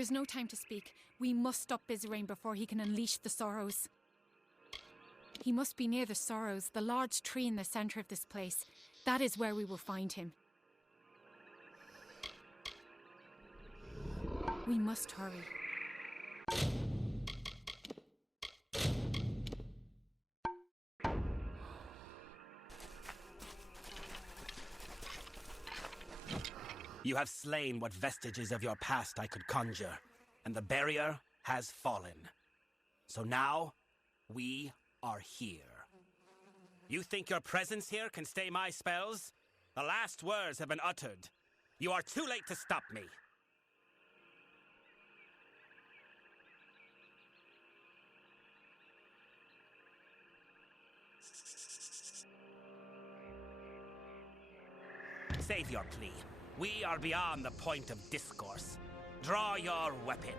is no time to speak. We must stop Bizarane before he can unleash the Sorrows. He must be near the Sorrows, the large tree in the center of this place. That is where we will find him. We must hurry. You have slain what vestiges of your past I could conjure, and the barrier has fallen. So now, we are here. You think your presence here can stay my spells? The last words have been uttered. You are too late to stop me. Save your plea. We are beyond the point of discourse. Draw your weapon.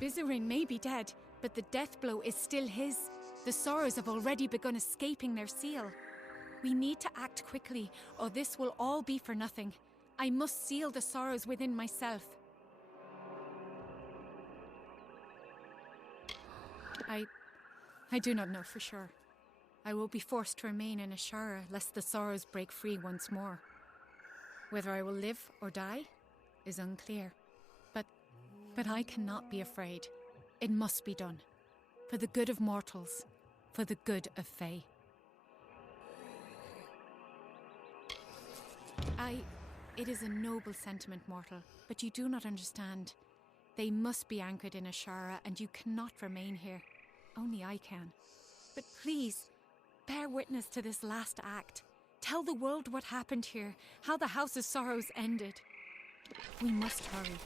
Bizarane may be dead, but the death blow is still his. The Sorrows have already begun escaping their seal. We need to act quickly, or this will all be for nothing. I must seal the Sorrows within myself. I do not know for sure. I will be forced to remain in Ashara lest the Sorrows break free once more. Whether I will live or die is unclear. But I cannot be afraid. It must be done. For the good of mortals. For the good of Fae. It is a noble sentiment, mortal, but you do not understand. They must be anchored in Ashara, and you cannot remain here. Only I can. But please, bear witness to this last act. Tell the world what happened here, how the House of Sorrows ended. We must hurry.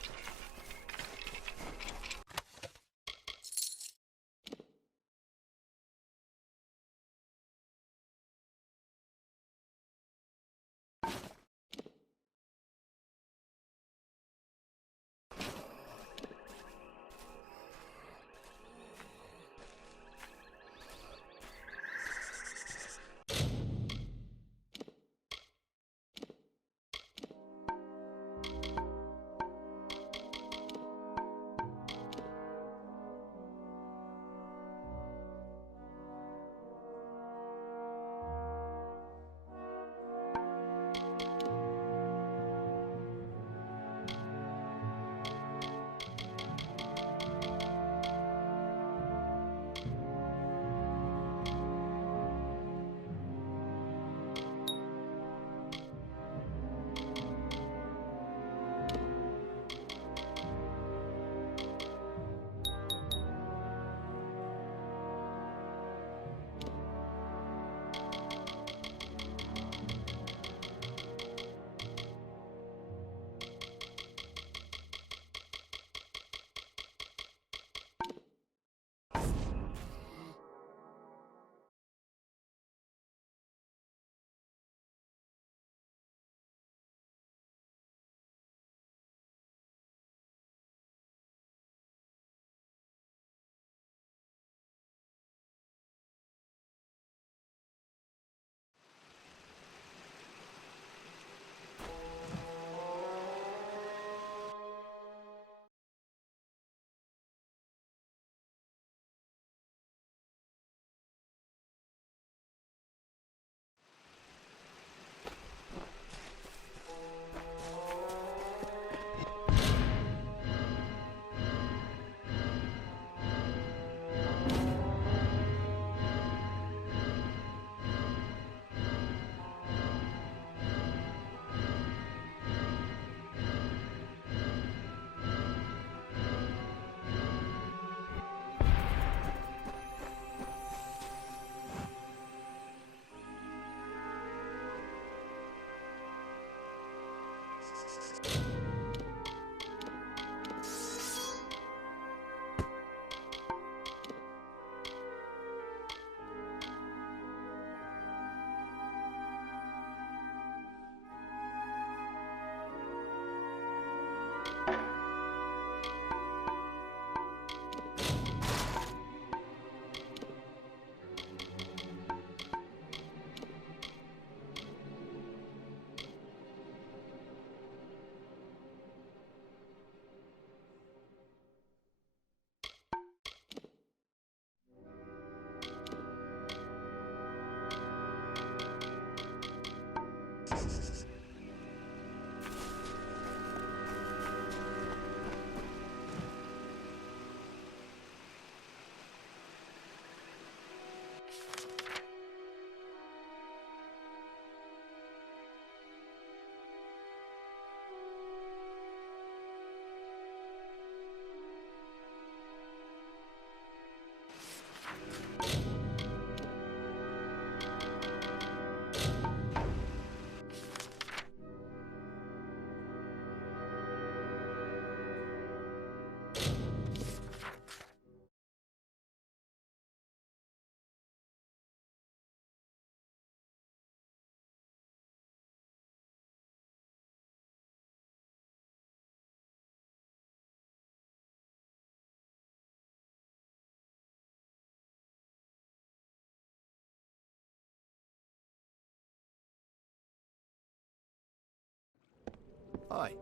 Hi.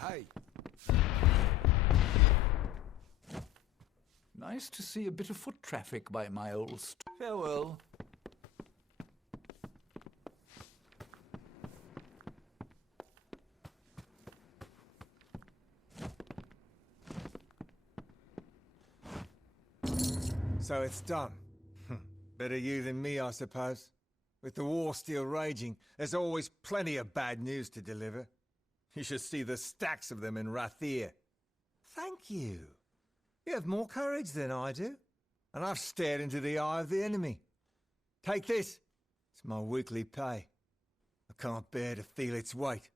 Hey. Nice to see a bit of foot traffic by my old farewell. So it's done. Better you than me, I suppose. With the war still raging, there's always plenty of bad news to deliver. You should see the stacks of them in Rathir. Thank you. You have more courage than I do. And I've stared into the eye of the enemy. Take this. It's my weekly pay. I can't bear to feel its weight.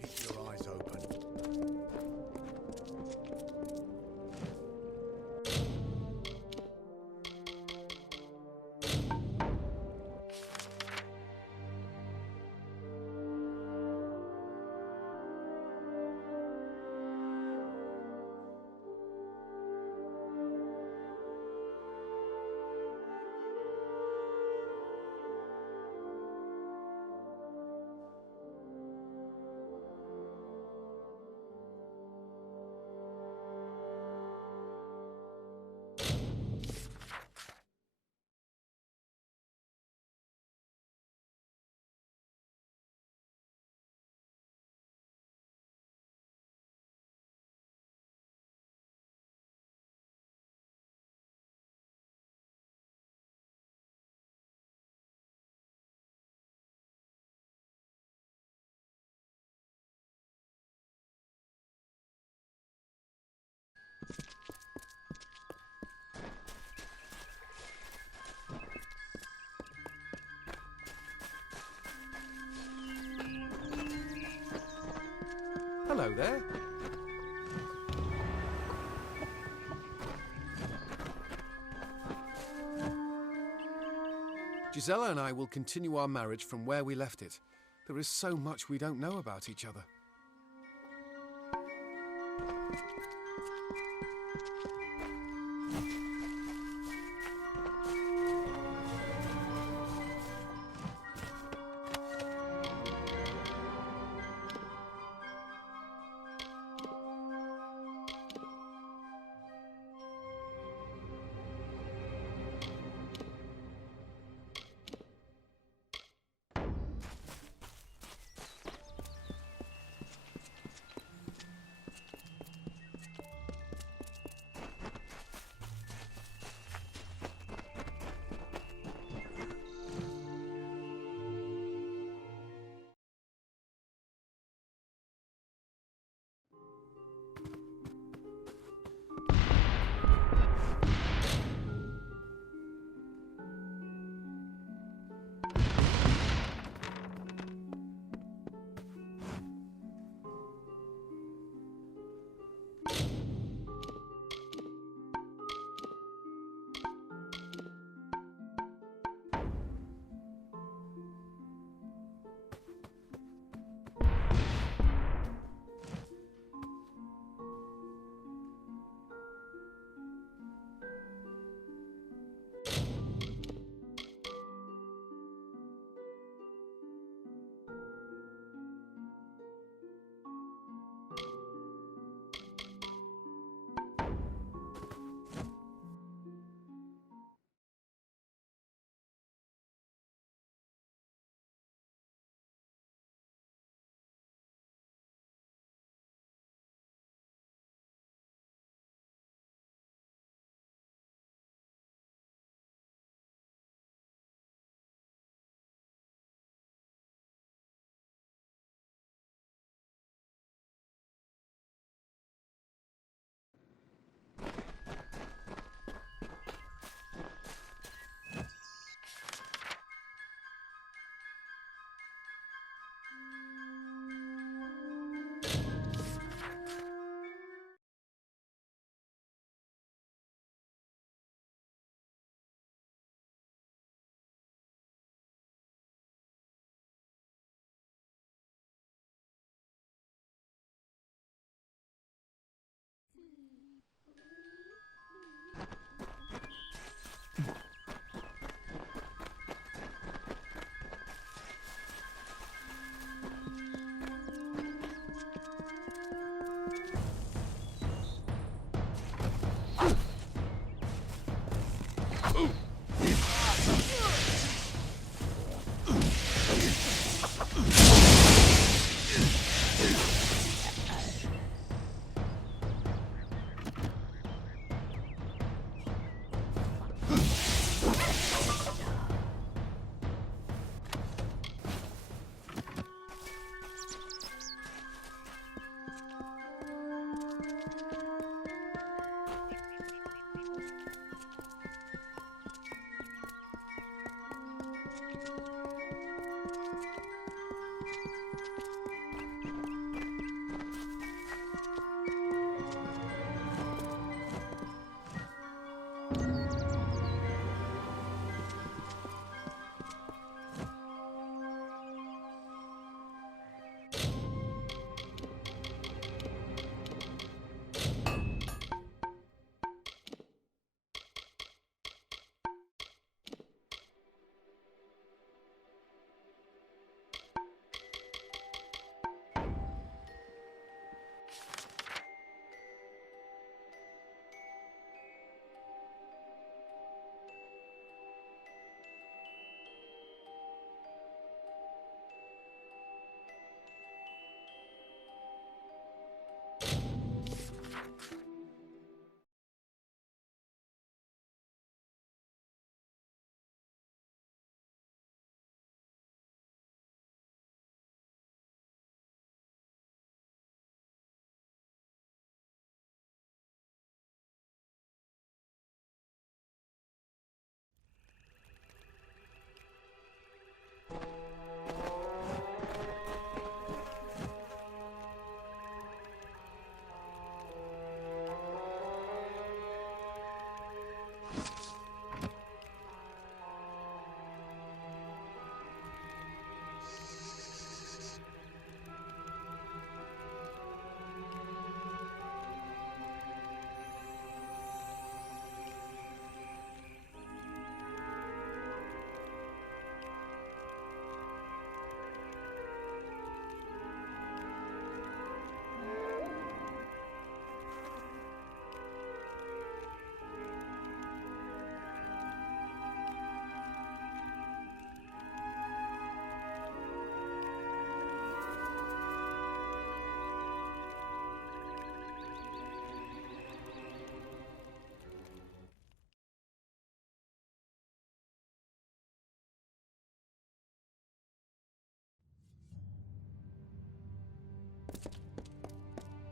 Keep your eyes open. Hello there. Gisela and I will continue our marriage from where we left it. There is so much we don't know about each other.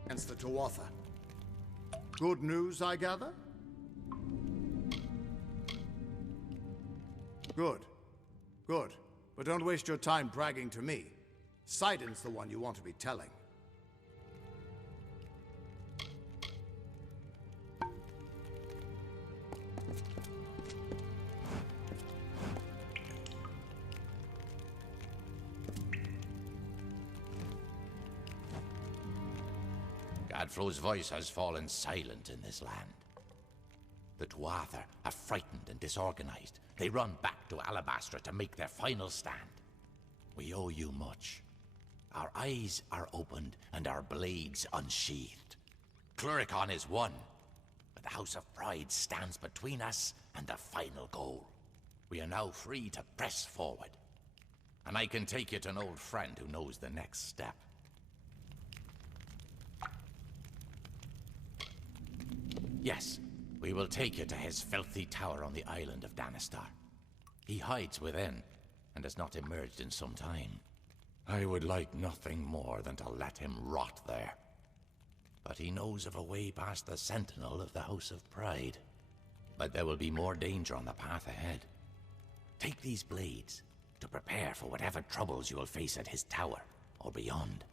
Against the Tuatha. Good news, I gather? Good. Good. But don't waste your time bragging to me. Sidon's the one you want to be telling. Gadfro's voice has fallen silent in this land. The Tuatha are frightened and disorganized. They run back to Alabastra to make their final stand. We owe you much. Our eyes are opened and our blades unsheathed. Cluricon is won, but the House of Pride stands between us and the final goal. We are now free to press forward. And I can take you to an old friend who knows the next step. Yes, we will take you to his filthy tower on the island of Danistar. He hides within, and has not emerged in some time. I would like nothing more than to let him rot there. But he knows of a way past the Sentinel of the House of Pride. But there will be more danger on the path ahead. Take these blades to prepare for whatever troubles you will face at his tower or beyond.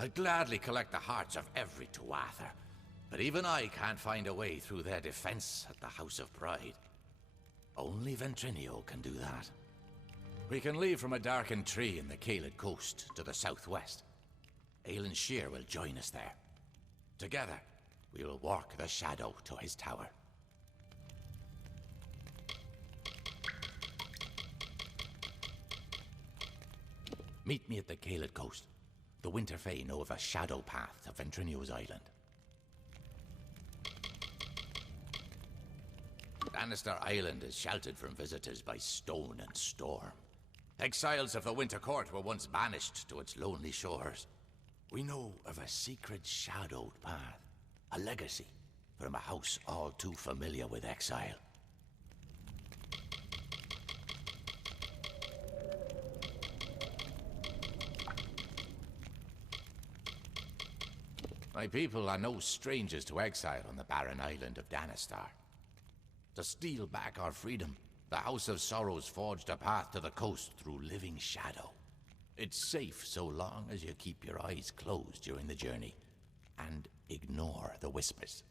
I'd gladly collect the hearts of every Tuatha, but even I can't find a way through their defense at the House of Pride. Only Ventrinio can do that. We can leave from a darkened tree in the Caelid coast to the southwest. Aelin Shear will join us there. Together, we will walk the shadow to his tower. Meet me at the Caelid coast. The Winterfey know of a shadow path to Ventrinio's island. Danistar Island is sheltered from visitors by stone and storm. Exiles of the Winter Court were once banished to its lonely shores. We know of a secret shadowed path, a legacy from a house all too familiar with exile. My people are no strangers to exile on the barren island of Danistar. To steal back our freedom, the House of Sorrows forged a path to the coast through living shadow. It's safe so long as you keep your eyes closed during the journey, and ignore the whispers.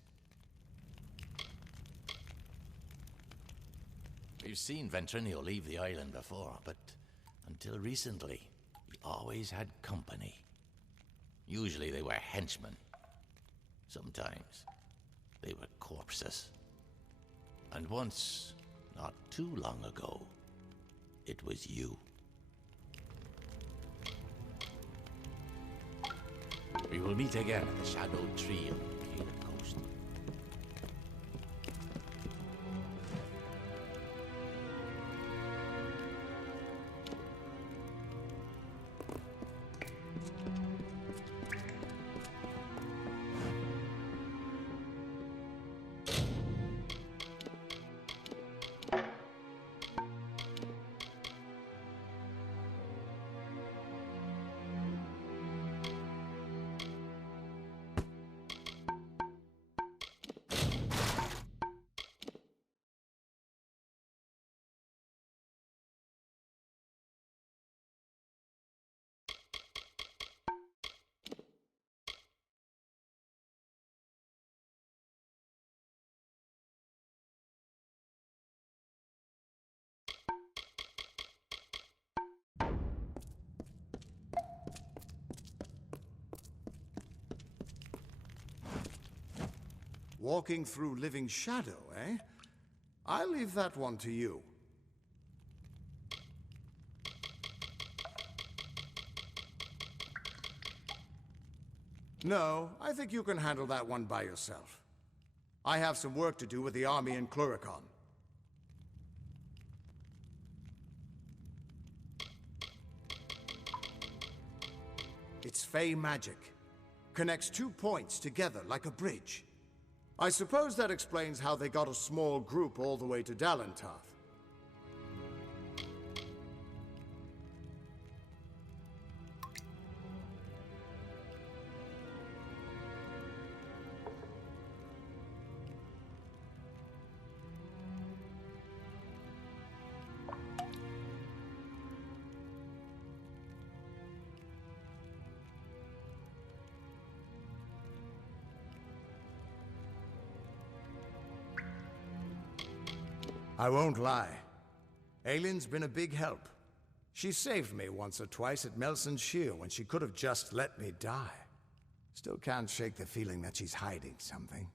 We've seen Ventrinio leave the island before, but until recently, he always had company. Usually they were henchmen. Sometimes they were corpses. And once, not too long ago, it was you. We will meet again at the shadowed tree on the Caelid coast. Walking through living shadow, eh? I'll leave that one to you. No, I think you can handle that one by yourself. I have some work to do with the army in Cluricon. It's Fey magic. Connects two points together like a bridge. I suppose that explains how they got a small group all the way to Dalentarth. I won't lie. Aylin's been a big help. She saved me once or twice at Melson's Shear when she could have just let me die. Still can't shake the feeling that she's hiding something.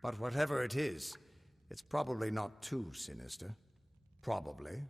But whatever it is, it's probably not too sinister. Probably.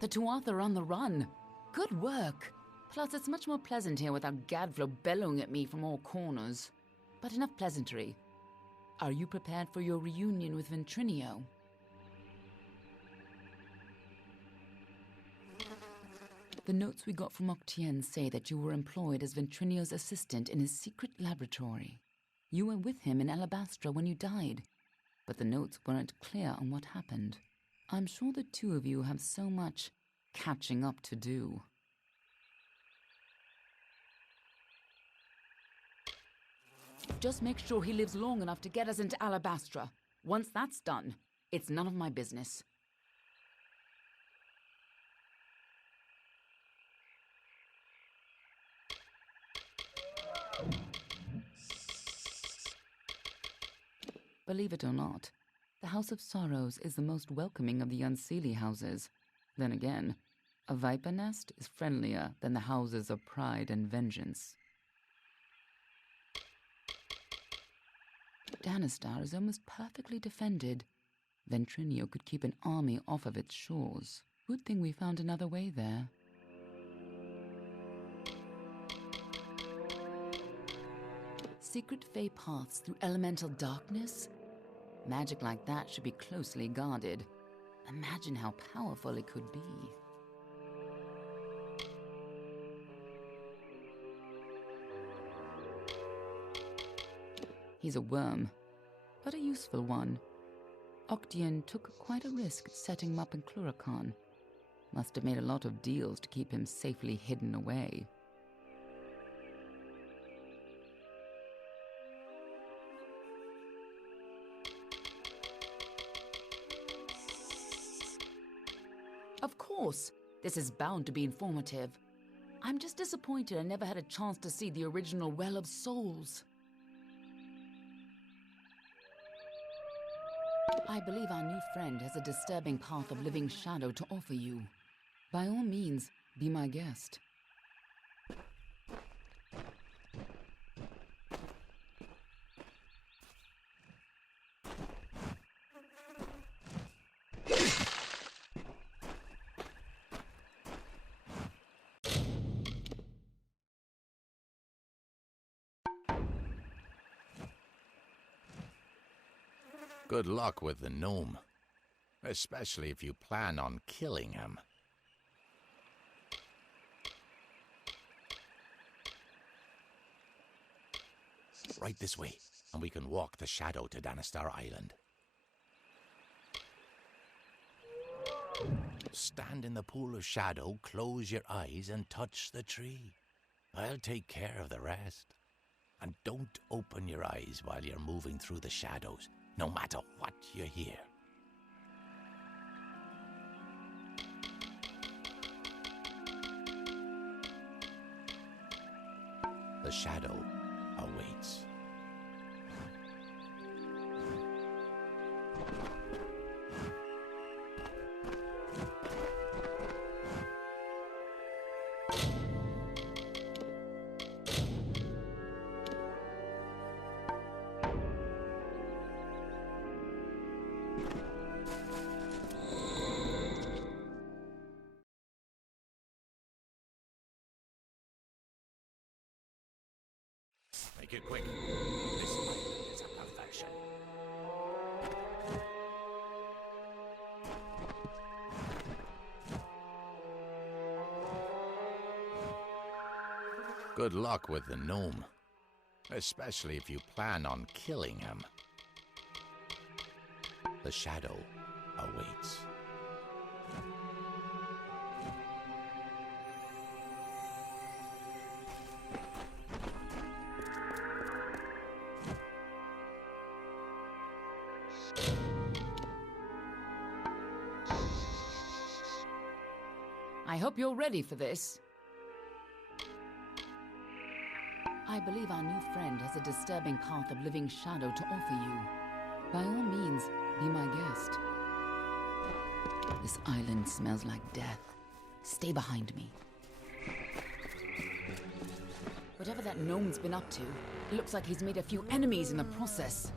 The Tuatha are on the run. Good work. Plus, it's much more pleasant here without Gadflow bellowing at me from all corners. But enough pleasantry. Are you prepared for your reunion with Ventrinio? The notes we got from Octien say that you were employed as Ventrinio's assistant in his secret laboratory. You were with him in Alabastra when you died, but the notes weren't clear on what happened. I'm sure the two of you have so much catching up to do. Just make sure he lives long enough to get us into Alabastra. Once that's done, it's none of my business. Believe it or not, the House of Sorrows is the most welcoming of the Unseelie houses. Then again, a viper nest is friendlier than the houses of pride and vengeance. Danistar is almost perfectly defended. Ventrinio could keep an army off of its shores. Good thing we found another way there. Secret fey paths through elemental darkness? Magic like that should be closely guarded. Imagine how powerful it could be. He's a worm, but a useful one. Octian took quite a risk setting him up in Cluracan. Must have made a lot of deals to keep him safely hidden away. Of course, this is bound to be informative. I'm just disappointed I never had a chance to see the original Well of Souls. I believe our new friend has a disturbing path of living shadow to offer you. By all means, be my guest. Good luck with the gnome, especially if you plan on killing him. Right this way, and we can walk the shadow to Danistar Island. Stand in the pool of shadow, close your eyes, and touch the tree. I'll take care of the rest. And don't open your eyes while you're moving through the shadows, no matter what you hear. The shadow awaits. Make it quick. This island is a perfection. Good luck with the gnome, especially if you plan on killing him. The shadow awaits. I hope you're ready for this. I believe our new friend has a disturbing path of living shadow to offer you. By all means, be my guest. This island smells like death. Stay behind me. Whatever that gnome's been up to, it looks like he's made a few enemies in the process.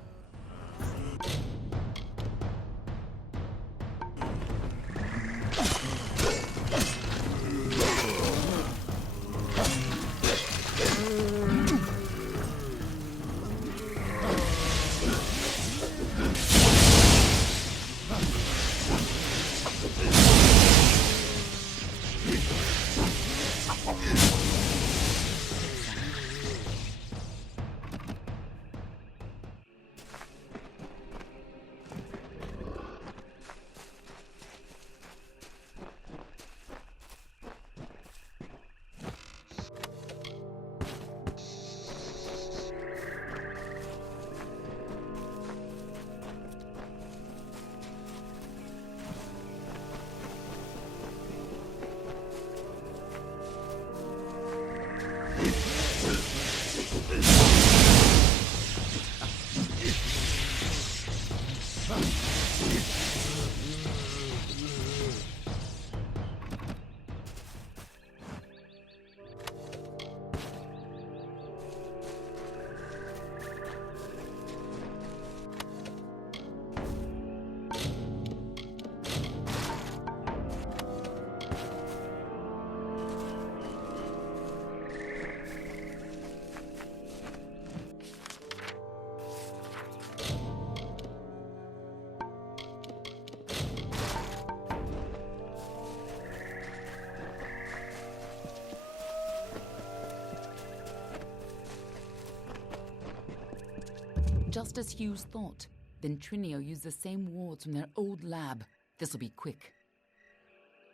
Just as Hughes thought, Ventrinio used the same wards from their old lab. This'll be quick.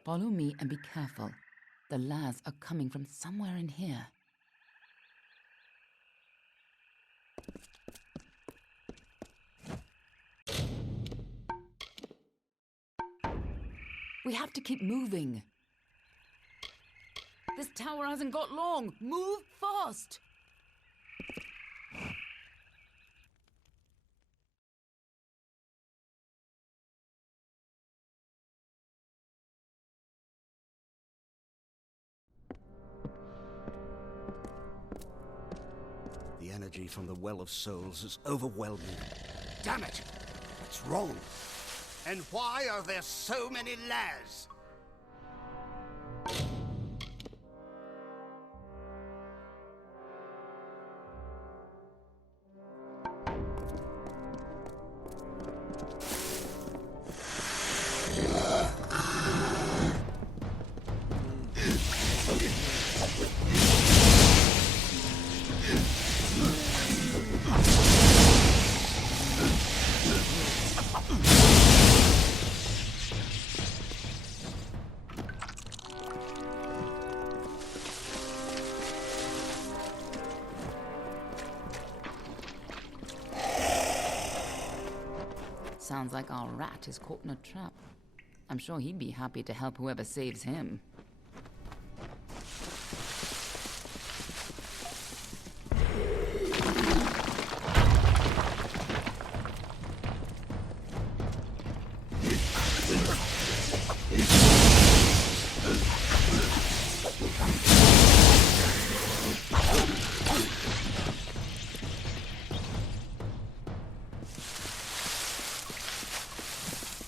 Follow me and be careful. The lads are coming from somewhere in here. We have to keep moving. This tower hasn't got long. Move fast! The energy from the Well of Souls is overwhelming. Damn it! What's wrong? And why are there so many layers? Sounds like our rat is caught in a trap. I'm sure he'd be happy to help whoever saves him.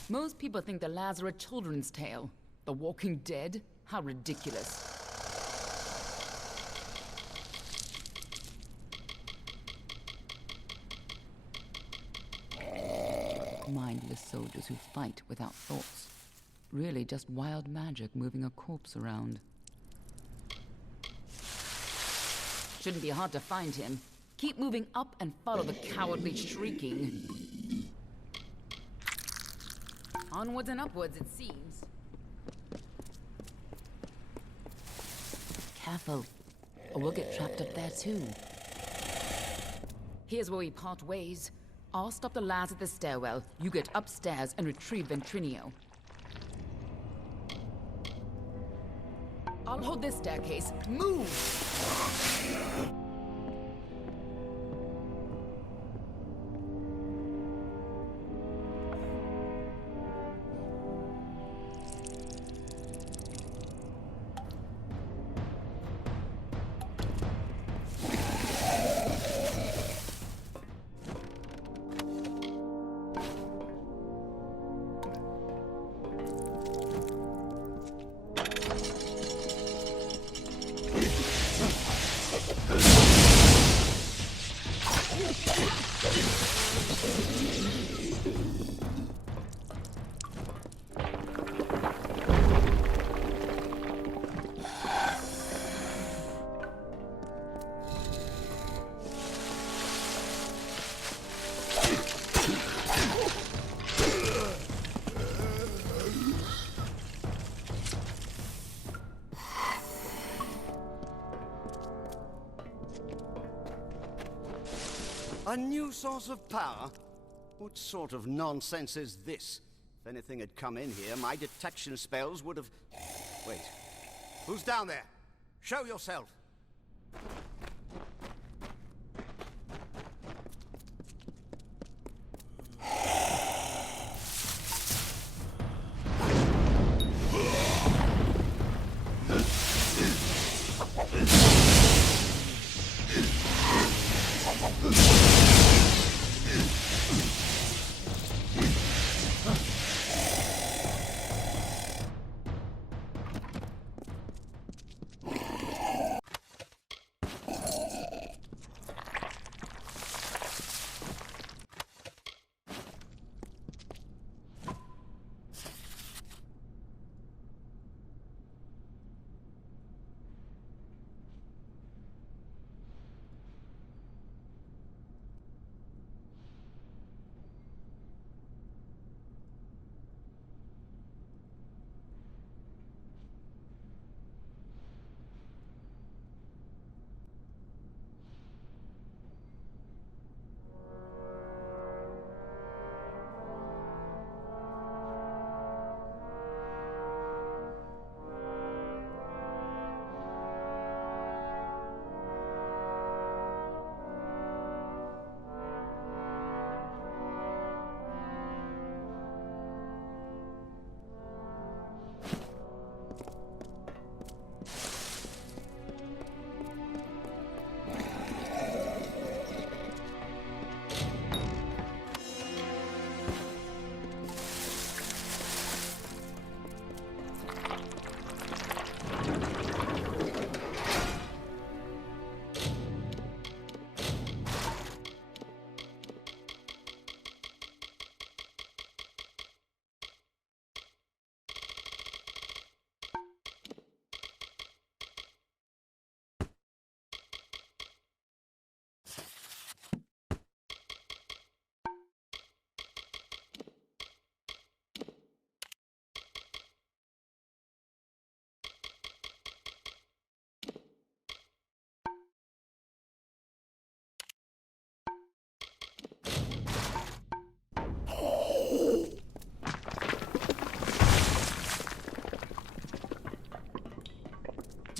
Most people think the lads are a children's tale. The Walking Dead? How ridiculous. Mindless soldiers who fight without thoughts. Really just wild magic moving a corpse around. Shouldn't be hard to find him. Keep moving up and follow the cowardly shrieking. Onwards and upwards, it seems. Careful, or we'll get trapped up there too. Here's where we part ways. I'll stop the lads at the stairwell. You get upstairs and retrieve Ventrinio. I'll hold this staircase. Move! A new source of power? What sort of nonsense is this? If anything had come in here, my detection spells would have... Wait. Who's down there? Show yourself!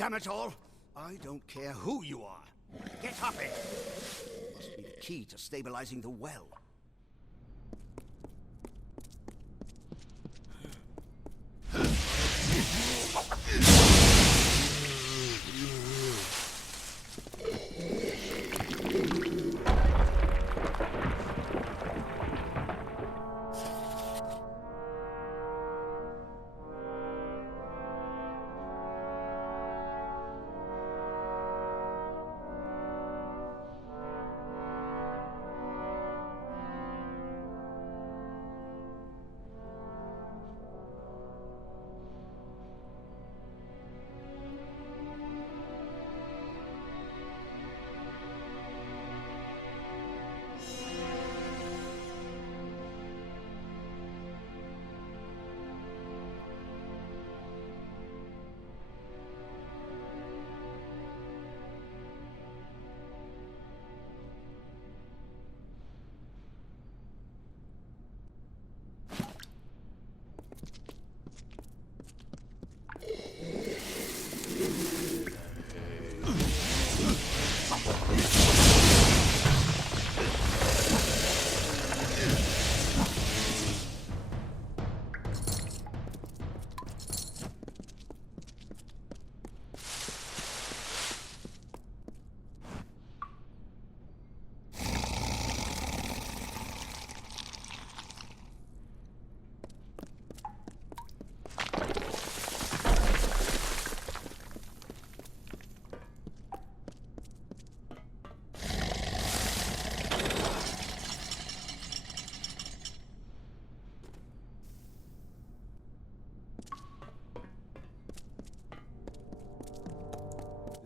damn it all! I don't care who you are. Get up here! Must be the key to stabilizing the well.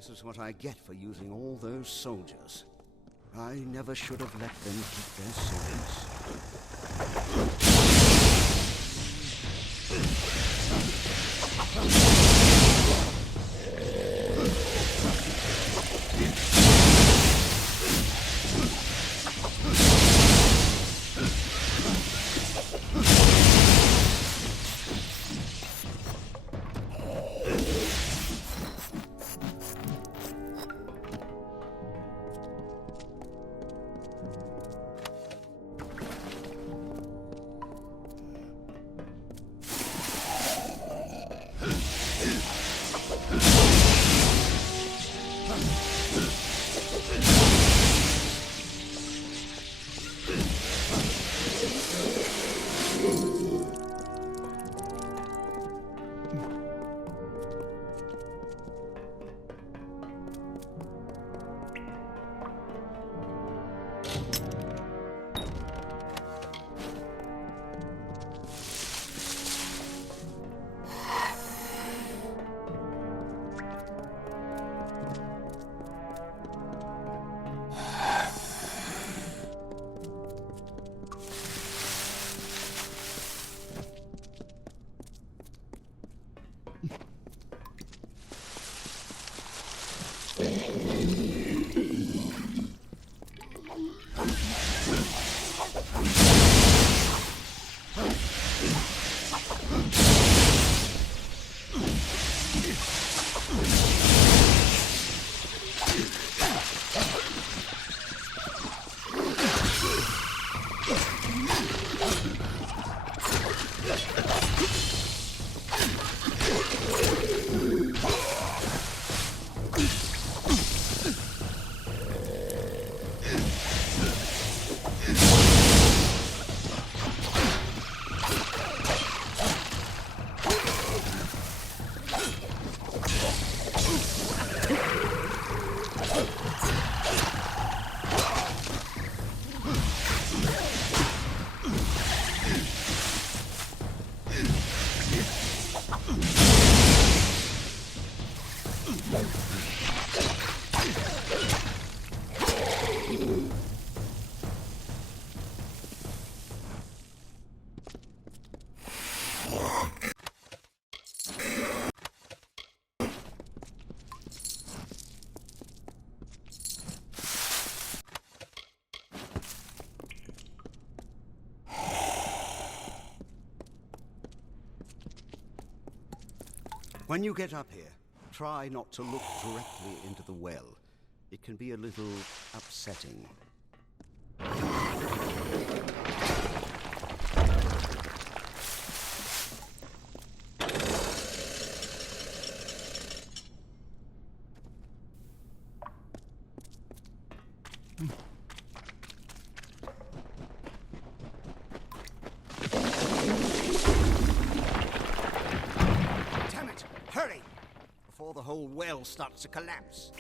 This is what I get for using all those soldiers. I never should have let them keep their When you get up here, Try not to look directly into the well. It can be a little upsetting. Damn it! Hurry! Before the whole well starts to collapse.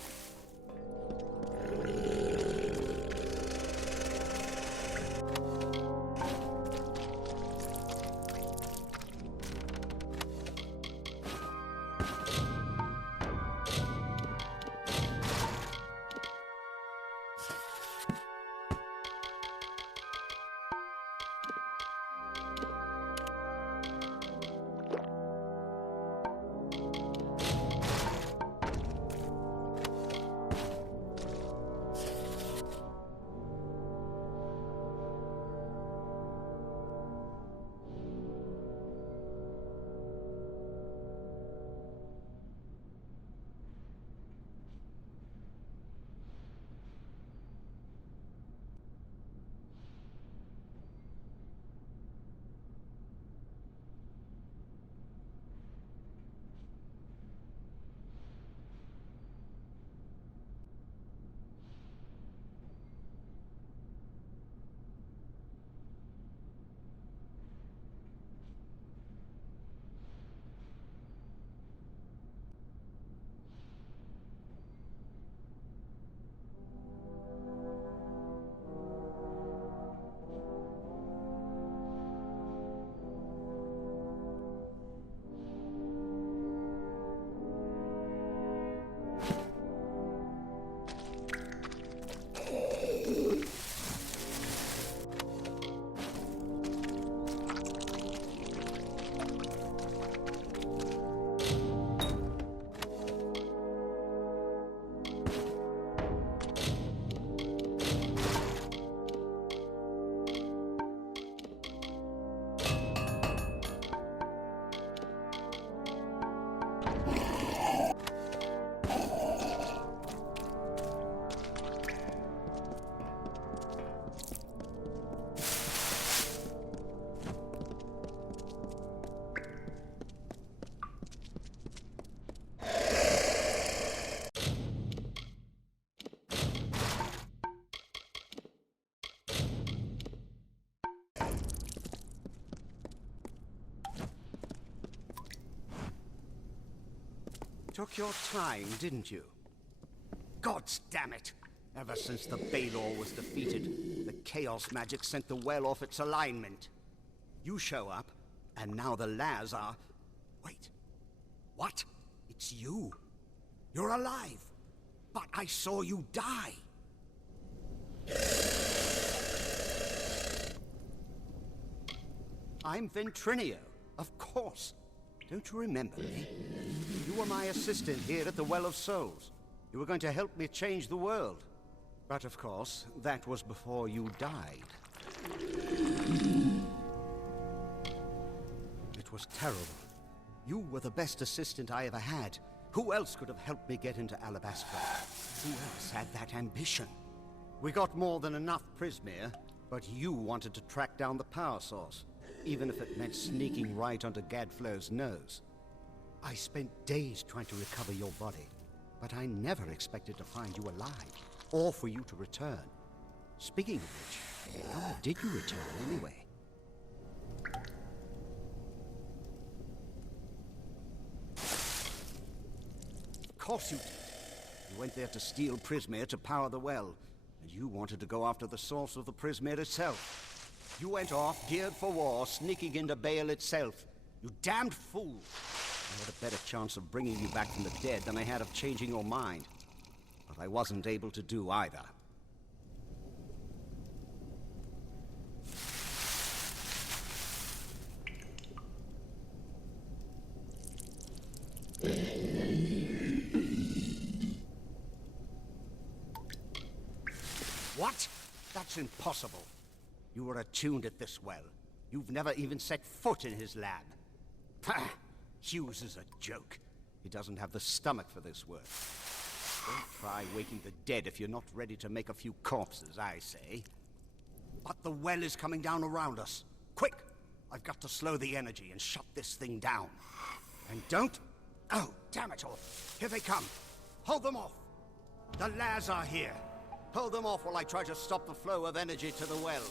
Took your time, didn't you? Gods damn it! Ever since the Balor was defeated, the Chaos magic sent the well off its alignment. You show up, and now the Laz are... Wait. What? It's you. You're alive. But I saw you die. I'm Ventrinio, of course. Don't you remember me? You were my assistant here at the Well of Souls. You were going to help me change the world. But of course, that was before you died. It was terrible. You were the best assistant I ever had. Who else could have helped me get into Alabastra? Who else had that ambition? We got more than enough Prismere, but you wanted to track down the power source, even if it meant sneaking right onto Gadflow's nose. I spent days trying to recover your body, but I never expected to find you alive, or for you to return. Speaking of which, how did you return anyway? Of course you did. You went there to steal Prismere to power the well, and you wanted to go after the source of the Prismere itself. You went off, geared for war, sneaking into Baal itself. You damned fool! I had a better chance of bringing you back from the dead than I had of changing your mind. But I wasn't able to do either. What? That's impossible. You were attuned at this well. You've never even set foot in his lab. Pah! Hughes is a joke. He doesn't have the stomach for this work. Don't try waking the dead if you're not ready to make a few corpses, I say. But the well is coming down around us. Quick! I've got to slow the energy and shut this thing down. And don't... Oh, damn it all. Here they come. Hold them off. The lads are here. Hold them off while I try to stop the flow of energy to the well.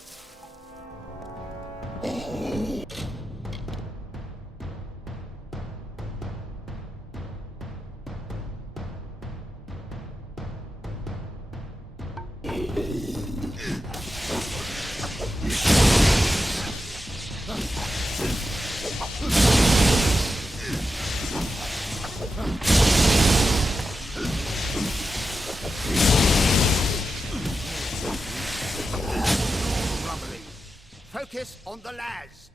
Focus on the lads.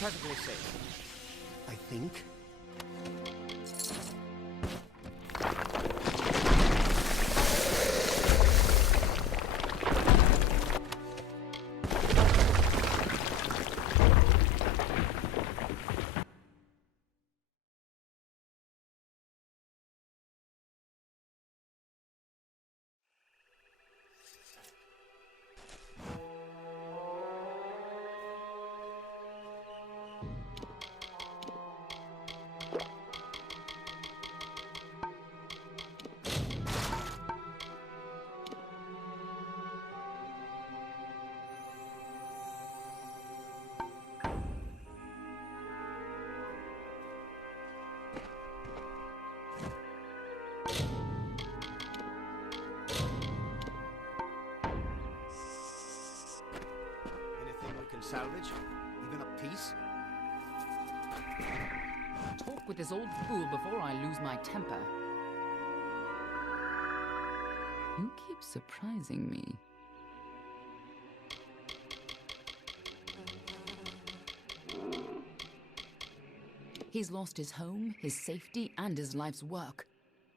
Perfectly safe, I think. Salvage? Even a piece? Talk with this old fool before I lose my temper. You keep surprising me. He's lost his home, his safety, and his life's work.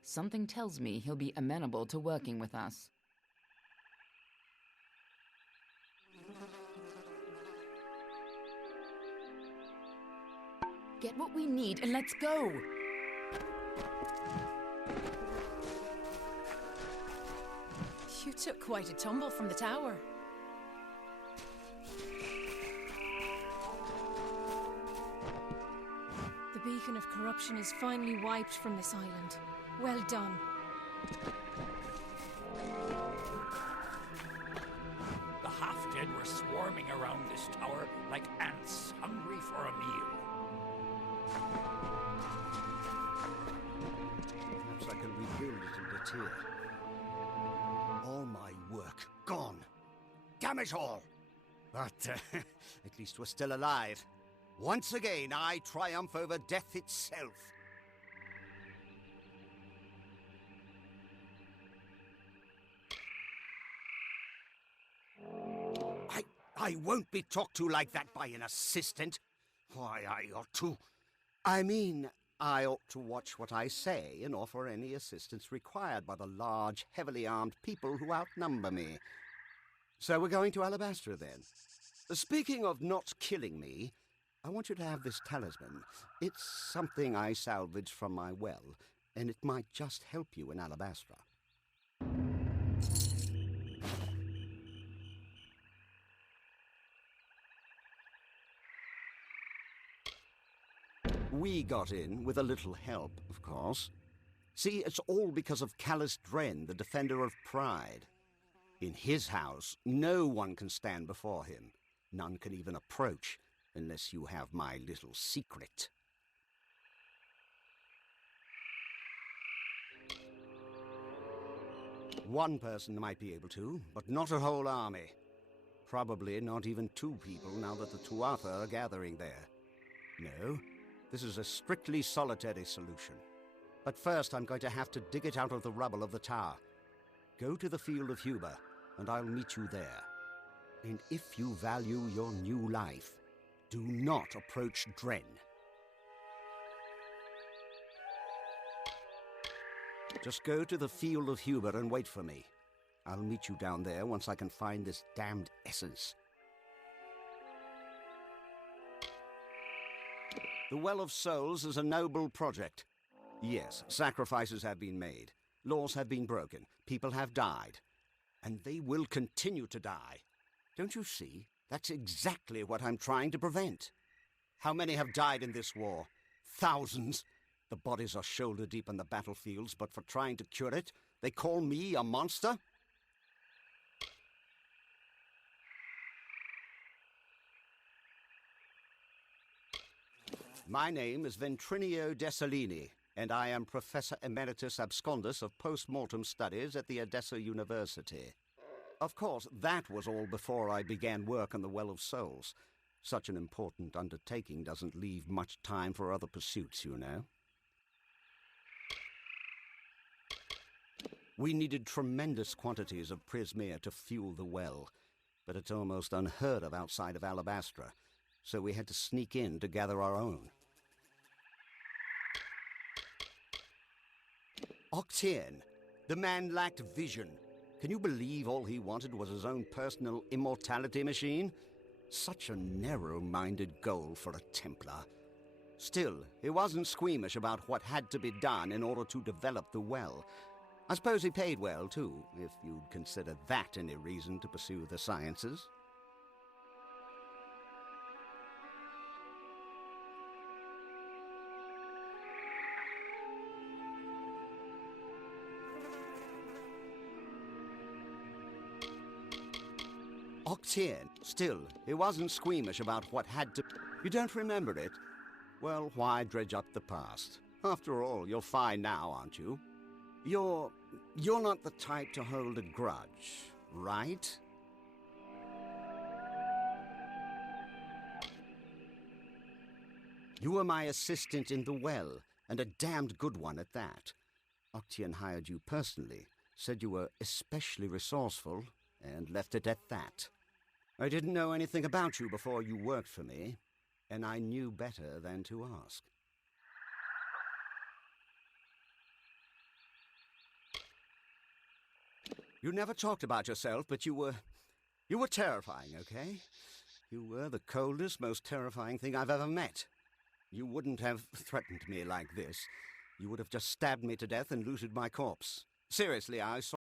Something tells me he'll be amenable to working with us. Get what we need and let's go! You took quite a tumble from the tower. The beacon of corruption is finally wiped from this island. Well done. The half-dead were swarming around this tower like ants hungry for a meal. Perhaps I can rebuild it into tier. All my work gone. Damn it all! But at least we're still alive. Once again, I triumph over death itself. I won't be talked to like that by an assistant. Why, I ought to... I ought to watch what I say and offer any assistance required by the large, heavily armed people who outnumber me. So we're going to Alabastra, then. Speaking of not killing me, I want you to have this talisman. It's something I salvaged from my well, and it might just help you in Alabastra. We got in, with a little help, of course. See, it's all because of Callus Dren, the defender of pride. In his house, no one can stand before him. None can even approach, unless you have my little secret. One person might be able to, but not a whole army. Probably not even 2 people now that the Tuatha are gathering there. No, this is a strictly solitary solution. But first I'm going to have to dig it out of the rubble of the tower. Go to the field of Huber, and I'll meet you there. And if you value your new life, do not approach Dren. Just go to the field of Huber and wait for me. I'll meet you down there once I can find this damned essence. The Well of Souls is a noble project. Yes, sacrifices have been made. Laws have been broken. People have died. And they will continue to die. Don't you see? That's exactly what I'm trying to prevent. How many have died in this war? Thousands. The bodies are shoulder deep in the battlefields, but for trying to cure it, they call me a monster? My name is Ventrinio Dessalini, and I am Professor Emeritus Abscondus of Post-Mortem Studies at the Edessa University. Of course, that was all before I began work on the Well of Souls. Such an important undertaking doesn't leave much time for other pursuits, you know. We needed tremendous quantities of prismere to fuel the well, but it's almost unheard of outside of Alabastra, so we had to sneak in to gather our own. Octien, the man lacked vision. Can you believe all he wanted was his own personal immortality machine? Such a narrow-minded goal for a Templar. Still, he wasn't squeamish about what had to be done in order to develop the well. I suppose he paid well, too, if you'd consider that any reason to pursue the sciences. Octien, still, he wasn't squeamish about what had to... You don't remember it? Well, why dredge up the past? After all, you're fine now, aren't you? You're not the type to hold a grudge, right? You were my assistant in the well, and a damned good one at that. Octien hired you personally, said you were especially resourceful, and left it at that. I didn't know anything about you before you worked for me, and I knew better than to ask. You never talked about yourself, but you were terrifying, okay? You were the coldest, most terrifying thing I've ever met. You wouldn't have threatened me like this. You would have just stabbed me to death and looted my corpse. Seriously, I saw